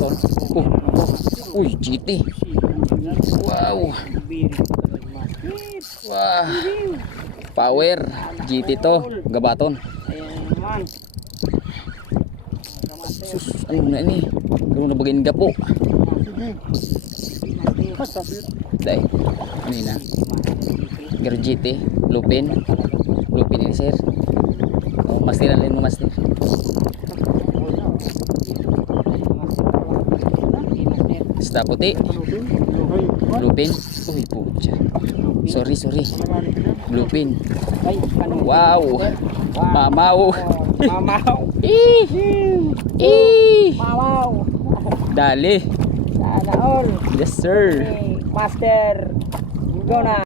Oh. Uy, GT. Wow. Wah. Power. GT to. Gabaton. Sus, ano na ini? Ano na bagay nga po? Dahil. Ano na? Garo GT. Lupin. Lupin ini sir. Oh, master lang mo master. Basta puti. Lupin. Uy, pucha. Sorry, sorry. Lupin. Wow. Mamaw. Mamaw. Ih. Ih. Mamaw. Dali. Sana all. Yes, sir. Master. Go na.